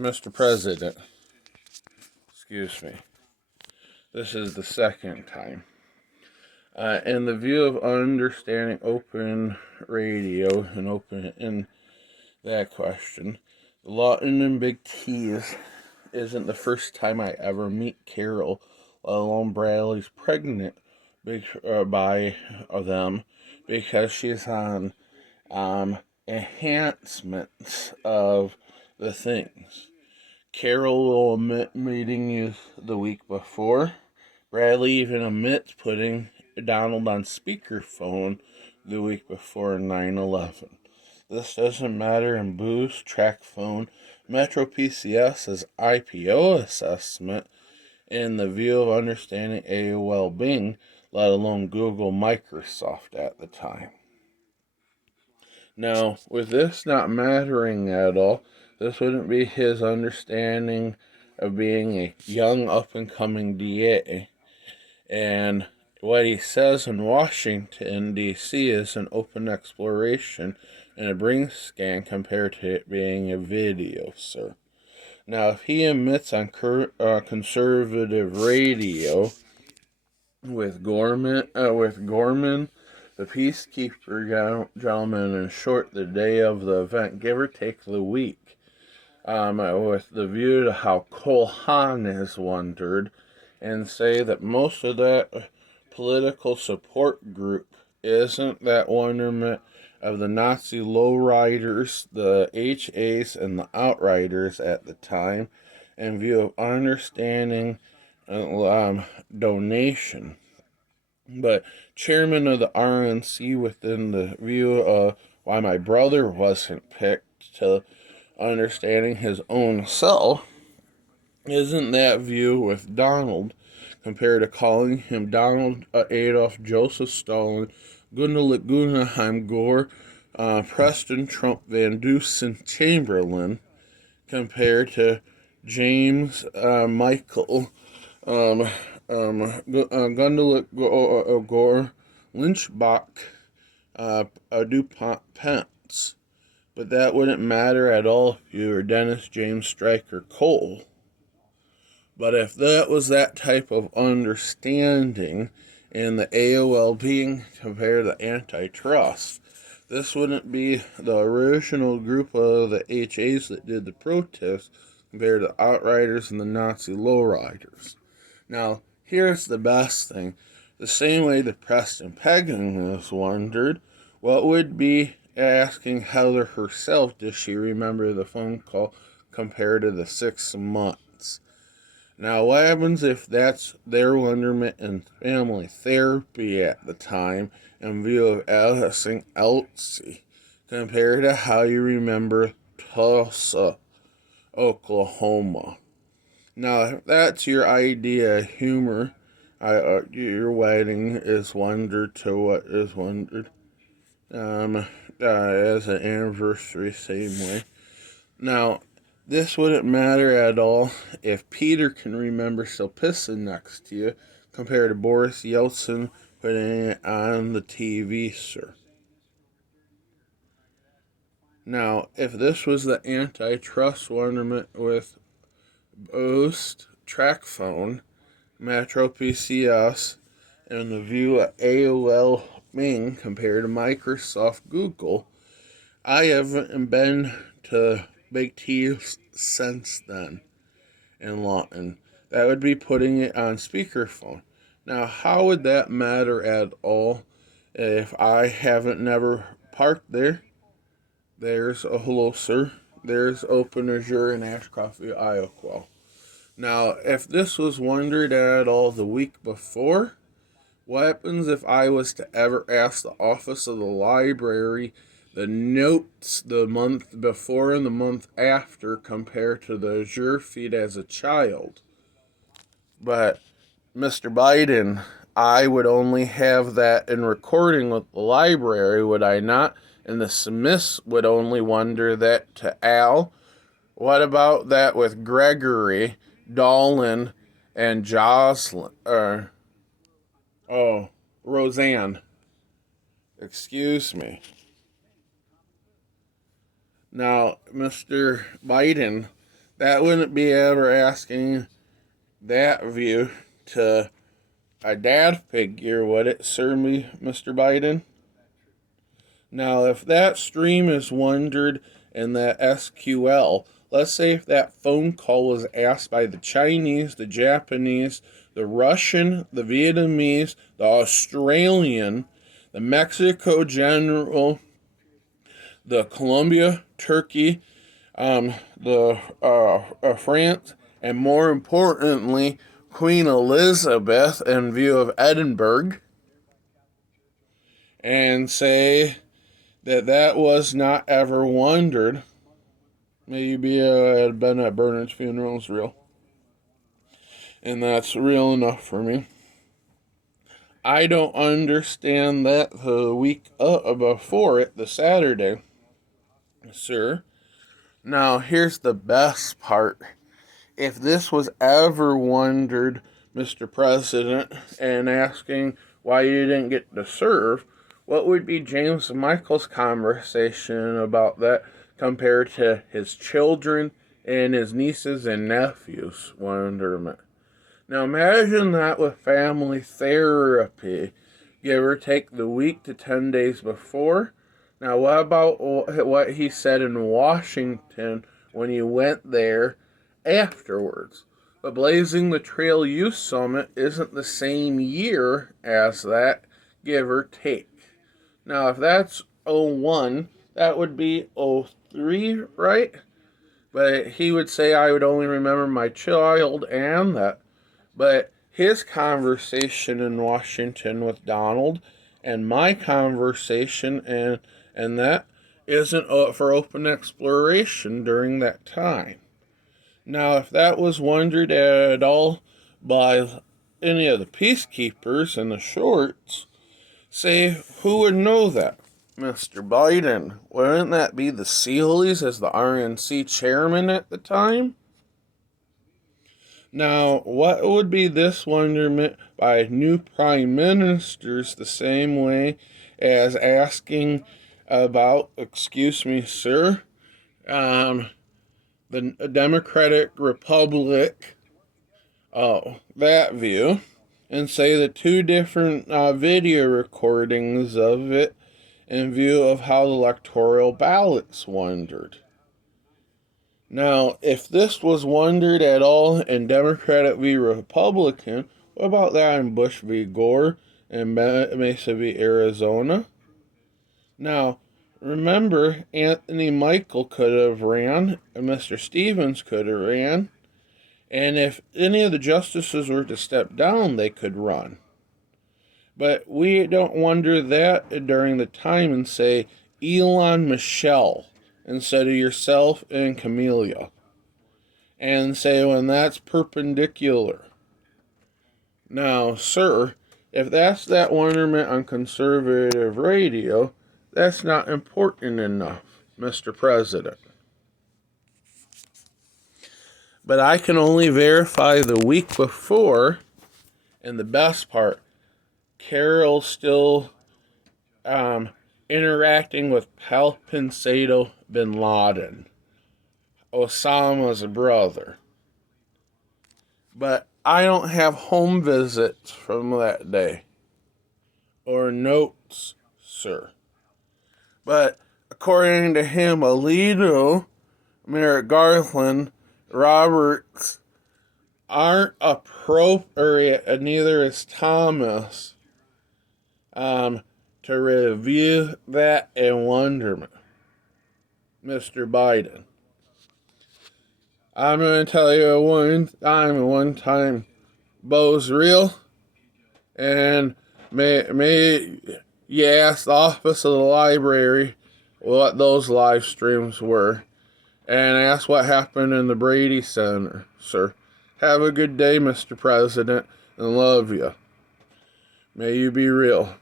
Mr. President, excuse me, this is the second time. In the view of understanding open radio and open in that question, the Lawton and Big T's isn't the first time I ever meet Carol, let alone Bradley's pregnant by them, because she's on enhancements of the things. Carol will admit meeting you the week before. Bradley even admits putting Donald on speakerphone the week before 9/11. This doesn't matter in Boost, TrackPhone, Metro PCS's IPO assessment, in the view of understanding AOL Bing, let alone Google Microsoft at the time. Now, with this not mattering at all, this wouldn't be his understanding of being a young up-and-coming DA. And what he says in Washington, D.C. is an open exploration and a brain scan compared to it being a video, sir. Now, if he admits on conservative radio with Gorman, the peacekeeper gentleman, in short, the day of the event, give or take the week, with the view to how Cole Haan is wondered, and say that most of that political support group isn't that wonderment of the Nazi lowriders, the HAs, and the outriders at the time, in view of understanding donation. But chairman of the RNC, within the view of why my brother wasn't picked to understanding his own self, isn't that view with Donald, compared to calling him Donald Adolf Joseph Stalin, Gundala Guggenheim Gore, Preston Trump Van Dusen Chamberlain, compared to James Michael Gundala Gore Lynchbach DuPont Pence. But that wouldn't matter at all if you were Dennis James Stryker Cole. But if that was that type of understanding in the AOL being compared to antitrust, this wouldn't be the original group of the HAs that did the protest compared to the outriders and the Nazi lowriders. Now, here's the best thing. The same way that Preston Pegasus wondered, what would be asking Heather herself, does she remember the phone call compared to the 6 months? Now, what happens if that's their wonderment in family therapy at the time, in view of asking Elsie, compared to how you remember Tulsa, Oklahoma? Now, if that's your idea of humor, your wedding is wondered to what is wondered, as an anniversary, same way. Now, this wouldn't matter at all if Peter can remember still pissing next to you, compared to Boris Yeltsin putting it on the TV, sir. Now, if this was the antitrust wonderment with Boost, TrackPhone, Metro PCS, and the view of AOL Bing compared to Microsoft Google, I haven't been to Big T since then in Lawton. That would be putting it on speakerphone. Now, how would that matter at all if I haven't never parked there? There's a hello, sir. There's Open Azure in Ashcroft, Iowa. Now, if this was wondered at all the week before, what happens if I was to ever ask the office of the library the notes the month before and the month after compared to the Azure feed as a child? But, Mr. Biden, I would only have that in recording with the library, would I not? And the Smiths would only wonder that to Al. What about that with Gregory, Dolan, and Jocelyn? Roseanne. Excuse me. Now, Mr. Biden, that wouldn't be ever asking that view to a dad figure, would it, sir, Mr. Biden? Now, if that stream is wondered in that SQL, let's say if that phone call was asked by the Chinese, the Japanese, the Russian, the Vietnamese, the Australian, the Mexico general, the Colombia, Turkey, France, and more importantly, Queen Elizabeth in view of Edinburgh, and say that was not ever wondered. Maybe had been at Bernard's funeral is real. And that's real enough for me. I don't understand that the week before it, the Saturday, sir. Now, here's the best part. If this was ever wondered, Mr. President, and asking why you didn't get to serve, what would be James Michael's conversation about that compared to his children and his nieces and nephews' wonderment? Now imagine that with family therapy, give or take the week to 10 days before. Now what about what he said in Washington when he went there afterwards? The Blazing the Trail Youth Summit isn't the same year as that, give or take. Now if that's '01, that would be '03, right? But he would say I would only remember my child and that. But his conversation in Washington with Donald and my conversation and that isn't for open exploration during that time. Now, if that was wondered at all by any of the peacekeepers in the shorts, say, who would know that? Mr. Biden. Wouldn't that be the Sealeys as the RNC chairman at the time? Now, what would be this wonderment by new prime ministers the same way as asking about, excuse me, sir, the Democratic Republic, that view, and say the two different video recordings of it in view of how the electoral ballots wondered. Now, if this was wondered at all in Democratic v. Republican, what about that in Bush v. Gore and Mesa v. Arizona? Now, remember, Anthony Michael could have ran, and Mr. Stevens could have ran, and if any of the justices were to step down, they could run. But we don't wonder that during the time and say, Elon Michelle, instead of yourself and Camellia. And say when that's perpendicular. Now, sir, if that's that wonderment on conservative radio, that's not important enough, Mr. President. But I can only verify the week before, and the best part, Carol still interacting with Palpensado bin Laden, Osama's brother. But I don't have home visits from that day, or notes, sir. But according to him, Alito, Merrick Garland, Roberts aren't appropriate, and neither is Thomas, to review that in wonderment. Mr. Biden. I'm going to tell you one time, Bo's real, and may you ask the office of the library what those live streams were, and ask what happened in the Brady Center, sir. Have a good day, Mr. President, and love you. May you be real.